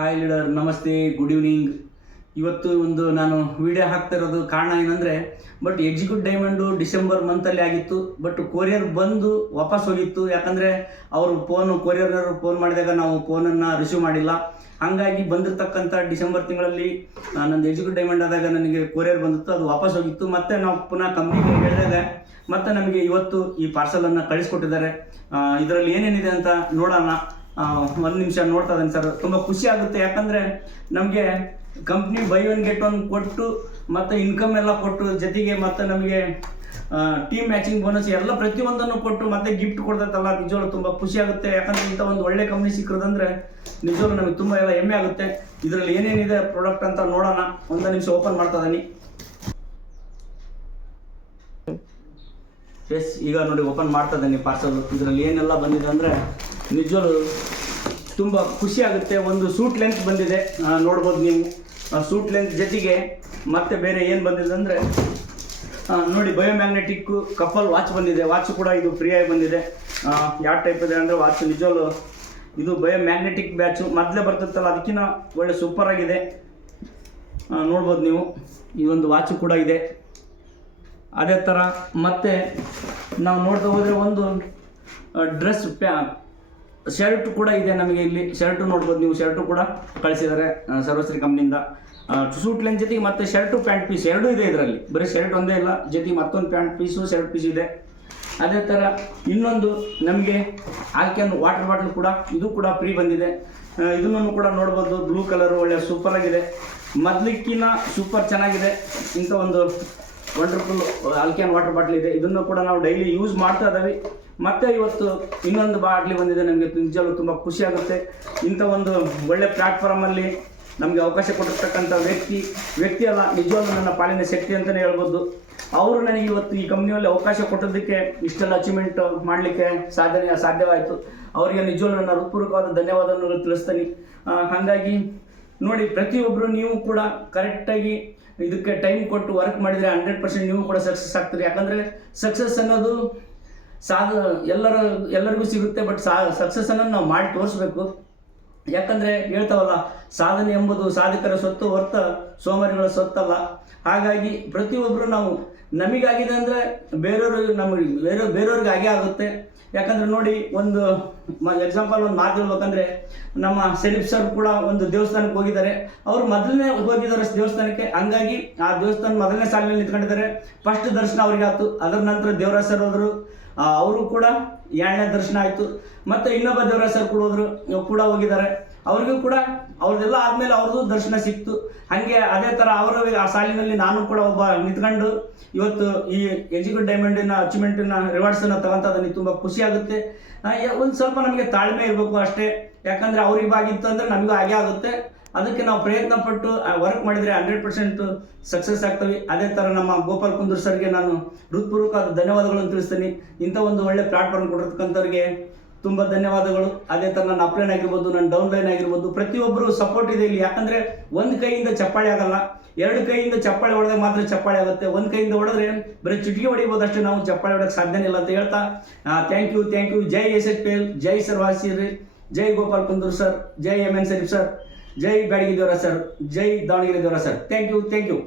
Hi leader, ನಮಸ್ತೆ, good evening. ಇವತ್ತು ಒಂದು ನಾನು ವಿಡಿಯೋ ಹಾಕ್ತಾ ಇರೋದು ಕಾರಣ ಏನಂದರೆ, ಎಕ್ಸಿಕ್ಯೂಟ್ ಡೈಮಂಡು ಡಿಸೆಂಬರ್ ಮಂತಲ್ಲಿ ಆಗಿತ್ತು. ಕೊರಿಯರ್ ಬಂದು ವಾಪಸ್ ಹೋಗಿತ್ತು. ಯಾಕಂದರೆ ಅವರು ಕೊರಿಯರ್ನವರು ಫೋನ್ ಮಾಡಿದಾಗ ನಾವು ಫೋನನ್ನು ರಿಸೀವ್ ಮಾಡಿಲ್ಲ. ಹಾಗಾಗಿ ಬಂದಿರತಕ್ಕಂಥ ಡಿಸೆಂಬರ್ ತಿಂಗಳಲ್ಲಿ ನಂದು ಎಕ್ಸಿಕ್ಯೂಟ್ ಡೈಮಂಡ್ ಆದಾಗ ನನಗೆ ಕೊರಿಯರ್ ಬಂದಿತ್ತು, ಅದು ವಾಪಸ್ ಹೋಗಿತ್ತು. ಮತ್ತು ನಾವು ಪುನಃ ಕಂಪ್ನಿಗೆ ಹೇಳಿದಾಗ ಮತ್ತು ನಮಗೆ ಇವತ್ತು ಈ ಪಾರ್ಸಲನ್ನು ಕಳಿಸ್ಕೊಟ್ಟಿದ್ದಾರೆ. ಇದರಲ್ಲಿ ಏನೇನಿದೆ ಅಂತ ನೋಡೋಣ. ಒಂದು ನಿಮಿಷ ನೋಡ್ತಾ ಇದ್ದೇನೆ ಸರ್. ತುಂಬ ಖುಷಿ ಆಗುತ್ತೆ. ಯಾಕಂದರೆ ನಮಗೆ company by one get one ಕೊಟ್ಟು ಮತ್ತು ಇನ್ಕಮ್ ಎಲ್ಲ ಕೊಟ್ಟು, ಜೊತೆಗೆ ಮತ್ತು ನಮಗೆ ಟೀಮ್ ಮ್ಯಾಚಿಂಗ್ ಬೋನಸ್ ಎಲ್ಲ ಪ್ರತಿಯೊಂದನ್ನು ಕೊಟ್ಟು ಮತ್ತೆ ಗಿಫ್ಟ್ ಕೊಡ್ತೈತಲ್ಲ, ನಿಜವಾಗ್ಲೂ ತುಂಬ ಖುಷಿ ಆಗುತ್ತೆ. ಯಾಕಂದರೆ ಇಂಥ ಒಂದು ಒಳ್ಳೆ ಕಂಪ್ನಿ ಸಿಕ್ಕಿರೋದಂದರೆ ನಿಜವಾಗ್ಲೂ ನಮಗೆ ತುಂಬ ಎಲ್ಲ ಹೆಮ್ಮೆ ಆಗುತ್ತೆ. ಇದರಲ್ಲಿ ಏನೇನಿದೆ ಪ್ರಾಡಕ್ಟ್ ಅಂತ ನೋಡೋಣ. ಒಂದು ನಿಮಿಷ ಓಪನ್ ಮಾಡ್ತಾ ಇದ್ದೀನಿ. ಎಸ್, ಈಗ ನೋಡಿ ಓಪನ್ ಮಾಡ್ತಾ ಇದ್ದೀನಿ ಪಾರ್ಸಲ್. ಇದರಲ್ಲಿ ಏನೆಲ್ಲ ಬಂದಿದೆ ಅಂದರೆ ನಿಜವಾಗ್ಲೂ ತುಂಬ ಖುಷಿ ಆಗುತ್ತೆ. ಒಂದು ಸೂಟ್ ಲೆಂತ್ ಬಂದಿದೆ, ನೋಡ್ಬೋದು ನೀವು. ಸೂಟ್ ಲೆಂತ್ ಜೊತೆಗೆ ಮತ್ತೆ ಬೇರೆ ಏನು ಬಂದಿದೆ ಅಂದರೆ ನೋಡಿ, ಬಯೋಮ್ಯಾಗ್ನೆಟಿಕ್ ಕಪಲ್ ವಾಚ್ ಬಂದಿದೆ. ವಾಚ್ ಕೂಡ ಇದು ಫ್ರೀಯಾಗಿ ಬಂದಿದೆ. ಯಾವ ಟೈಪ್ ಇದೆ ಅಂದರೆ ವಾಚ್ ನಿಜವಾಗ್ಲೂ ಇದು ಬಯೋಮ್ಯಾಗ್ನೆಟಿಕ್ ಬ್ಯಾಚು ಮೊದಲೇ ಬರ್ತಿತ್ತಲ್ಲ, ಅದಕ್ಕಿಂತ ಒಳ್ಳೆ ಸೂಪರ್ ಆಗಿದೆ. ನೋಡ್ಬೋದು ನೀವು. ಈ ಒಂದು ವಾಚು ಕೂಡ ಇದೆ. ಅದೇ ಥರ ಮತ್ತೆ ನಾವು ನೋಡ್ತಾ ಹೋದರೆ ಒಂದು ಡ್ರೆಸ್ ಶರ್ಟ್ ಕೂಡ ಇದೆ ನಮಗೆ. ಇಲ್ಲಿ ಶರ್ಟು ನೋಡ್ಬೋದು ನೀವು. ಶರ್ಟು ಕೂಡ ಕಳಿಸಿದ್ದಾರೆ ಸರ್ವಶ್ರೀ ಕಂಪ್ನಿಯಿಂದ. ಸೂಟ್ ಲೆಂತ್ ಜೊತೆಗೆ ಮತ್ತು ಶರ್ಟು ಪ್ಯಾಂಟ್ ಪೀಸ್ ಎರಡೂ ಇದೆ ಇದರಲ್ಲಿ. ಬರೀ ಶರ್ಟ್ ಒಂದೇ ಇಲ್ಲ, ಜೊತೆಗೆ ಮತ್ತೊಂದು ಪ್ಯಾಂಟ್ ಪೀಸು ಶರ್ಟ್ ಪೀಸ್ ಇದೆ. ಅದೇ ಥರ ಇನ್ನೊಂದು ನಮಗೆ ಆಲ್ಕ್ಯಾನ್ ವಾಟರ್ ಬಾಟಲ್ ಕೂಡ, ಇದು ಕೂಡ ಫ್ರೀ ಬಂದಿದೆ. ಇದನ್ನು ಕೂಡ ನೋಡ್ಬೋದು. ಬ್ಲೂ ಕಲರು ಒಳ್ಳೆ ಸೂಪರ್ ಆಗಿದೆ. ಮೊದಲಿಕ್ಕಿಂತ ಸೂಪರ್ ಚೆನ್ನಾಗಿದೆ. ಇಂಥ ಒಂದು ವಂಡರ್ಫುಲ್ ಆಲ್ಕ್ಯಾನ್ ವಾಟರ್ ಬಾಟ್ಲ್ ಇದೆ. ಇದನ್ನು ಕೂಡ ನಾವು ಡೈಲಿ ಯೂಸ್ ಮಾಡ್ತಾ ಇದ್ದೀವಿ. ಮತ್ತು ಇವತ್ತು ಇನ್ನೊಂದು ಬಾಟ್ಲಿ ಬಂದಿದೆ. ನಮಗೆ ನಿಜವಾಗ್ಲೂ ತುಂಬ ಖುಷಿ ಆಗುತ್ತೆ. ಇಂಥ ಒಂದು ಒಳ್ಳೆ ಪ್ಲ್ಯಾಟ್ಫಾರ್ಮಲ್ಲಿ ನಮಗೆ ಅವಕಾಶ ಕೊಟ್ಟಿರ್ತಕ್ಕಂಥ ವ್ಯಕ್ತಿ ಅಲ್ಲ, ನಿಜವಾಗ್ಲೂ ನನ್ನ ಪಾಲಿನ ಶಕ್ತಿ ಅಂತಲೇ ಹೇಳ್ಬೋದು. ಅವರು ನನಗೆ ಇವತ್ತು ಈ ಕಂಪ್ನಿಯಲ್ಲಿ ಅವಕಾಶ ಕೊಟ್ಟೋದಕ್ಕೆ ಇಷ್ಟೆಲ್ಲ ಅಚೀವ್ಮೆಂಟ್ ಮಾಡಲಿಕ್ಕೆ ಸಾಧ್ಯವಾಯಿತು. ಅವರಿಗೆ ನಿಜವಾಗ್ಲೂ ನನ್ನ ಹೃತ್ಪೂರ್ವಕವಾದ ಧನ್ಯವಾದವನ್ನು ತಿಳಿಸ್ತೀನಿ. ಹಾಗಾಗಿ ನೋಡಿ, ಪ್ರತಿಯೊಬ್ಬರು ನೀವು ಕೂಡ ಕರೆಕ್ಟಾಗಿ ಇದಕ್ಕೆ ಟೈಮ್ ಕೊಟ್ಟು ವರ್ಕ್ ಮಾಡಿದರೆ 100% ನೀವು ಕೂಡ ಸಕ್ಸಸ್ ಆಗ್ತೀರಿ. ಯಾಕಂದರೆ ಸಕ್ಸಸ್ ಅನ್ನೋದು ಎಲ್ಲರಿಗೂ ಸಿಗುತ್ತೆ. ಸಕ್ಸಸ್ಸನ್ನು ನಾವು ಮಾಡಿ ತೋರಿಸ್ಬೇಕು. ಯಾಕಂದರೆ ಹೇಳ್ತಾವಲ್ಲ, ಸಾಧನೆ ಎಂಬುದು ಸಾಧಕರ ಸೊತ್ತು ಹೊರತ ಸೋಮಾರಿಗಳ ಸೊತ್ತಲ್ಲ. ಹಾಗಾಗಿ ಪ್ರತಿಯೊಬ್ಬರು ನಾವು ನಮಗಾಗಿದೆ ಅಂದರೆ ಬೇರೆಯವ್ರಿಗೆ ಆಗೇ ಆಗುತ್ತೆ. ಯಾಕಂದರೆ ನೋಡಿ, ಒಂದು ಎಕ್ಸಾಂಪಲ್ ಒಂದು ಮಾತು ಹೇಳ್ಬೇಕಂದ್ರೆ, ನಮ್ಮ ಶರೀಫ್ ಸರ್ ಕೂಡ ಒಂದು ದೇವಸ್ಥಾನಕ್ಕೆ ಹೋಗಿದ್ದಾರೆ. ಅವರು ಮೊದಲನೇ ಹೋಗಿದ್ದಾರೆ ದೇವಸ್ಥಾನಕ್ಕೆ. ಹಂಗಾಗಿ ಆ ದೇವಸ್ಥಾನ ಮೊದಲನೇ ಸಾಲಿನಲ್ಲಿ ನಿಂತ್ಕೊಂಡಿದ್ದಾರೆ. ಫಸ್ಟ್ ದರ್ಶನ ಅವ್ರಿಗೆ ಆಯ್ತು. ಅದರ ನಂತರ ದೇವರಾಜ್ ಸರ್ ಹೋದರು, ಅವರು ಕೂಡ 2ನೇ ದರ್ಶನ ಆಯಿತು. ಮತ್ತು ಇನ್ನೊಬ್ಬ ದೇವರಾಜ್ ಸರ್ ಕೂಡ ಹೋಗಿದ್ದಾರೆ. ಅವ್ರಿಗೂ ಕೂಡ ಅವ್ರದ್ದೆಲ್ಲ ಆದಮೇಲೆ ಅವ್ರದ್ದು ದರ್ಶನ ಸಿಕ್ತು. ಹಾಗೆ ಅದೇ ಥರ ಆ ಸಾಲಿನಲ್ಲಿ ನಾನು ಕೂಡ ಒಬ್ಬ ನಿಂತ್ಕೊಂಡು ಇವತ್ತು ಈ ಎಕ್ಸಿಕ್ಯೂಟ್ ಡೈಮಂಡಿನ ಅಚೀವ್ಮೆಂಟಿನ ರಿವಾರ್ಡ್ಸನ್ನು ತಗೊತಾ ಇದ್ದೀನಿ. ತುಂಬ ಖುಷಿ ಆಗುತ್ತೆ. ಒಂದು ಸ್ವಲ್ಪ ನಮಗೆ ತಾಳ್ಮೆ ಇರಬೇಕು ಅಷ್ಟೇ. ಯಾಕಂದರೆ ಅವ್ರಿಗೆ ಆಗಿತ್ತು ಅಂದರೆ ನಮಗೂ ಹಾಗೆ ಆಗುತ್ತೆ. ಅದಕ್ಕೆ ನಾವು ಪ್ರಯತ್ನ ಪಟ್ಟು ವರ್ಕ್ ಮಾಡಿದರೆ 100% ಸಕ್ಸಸ್ ಆಗ್ತವೆ. ಅದೇ ಥರ ನಮ್ಮ ಗೋಪಾಲ್ ಕುಂದೂರ್ ಸರ್ಗೆ ನಾನು ಹೃತ್ಪೂರ್ವಕವಾದ ಧನ್ಯವಾದಗಳನ್ನು ತಿಳಿಸ್ತೀನಿ. ಇಂಥ ಒಂದು ಒಳ್ಳೆ ಪ್ಲಾಟ್ಫಾರ್ಮ್ ಕೊಟ್ಟಿರ್ತಕ್ಕಂಥವ್ರಿಗೆ ತುಂಬ ಧನ್ಯವಾದಗಳು. ಅದೇ ಥರ ನನ್ನ ಅಪ್ಲೈನ್ ಆಗಿರ್ಬೋದು, ನನ್ನ ಡೌನ್ಲೈನ್ ಆಗಿರ್ಬೋದು, ಪ್ರತಿಯೊಬ್ಬರು ಸಪೋರ್ಟ್ ಇದೆ ಇಲ್ಲಿ. ಯಾಕಂದರೆ ಒಂದು ಕೈಯಿಂದ ಚಪ್ಪಾಳೆ ಆಗಲ್ಲ, 2 ಕೈಯಿಂದ ಚಪ್ಪಾಳೆ ಹೊಡೆದಾಗ ಮಾತ್ರ ಚಪ್ಪಾಳೆ ಆಗುತ್ತೆ. ಒಂದು ಕೈಯಿಂದ ಹೊಡೆದ್ರೆ ಬರೀ ಚಿಟಿಕೆ ಹೊಡಿಬೋದು ಅಷ್ಟೇ, ನಾವು ಚಪ್ಪಾಳೆ ಹೊಡೋಕ್ಕೆ ಸಾಧ್ಯನೇ ಇಲ್ಲ ಅಂತ ಹೇಳ್ತಾ ಥ್ಯಾಂಕ್ ಯು. ಜೈ SHPL, ಜೈ ಸರ್ವಾಸಿರಿ, ಜೈ ಗೋಪಾಲ್ ಕುಂದೂರ್ ಸರ್, ಜೈ MN ಶರೀಫ್ ಸರ್, ಜೈ ಬ್ಯಾಡಗಿ ದೇವರಾಜ್ ಸರ್, ಜೈ Davangere Devaraj sir. Thank you.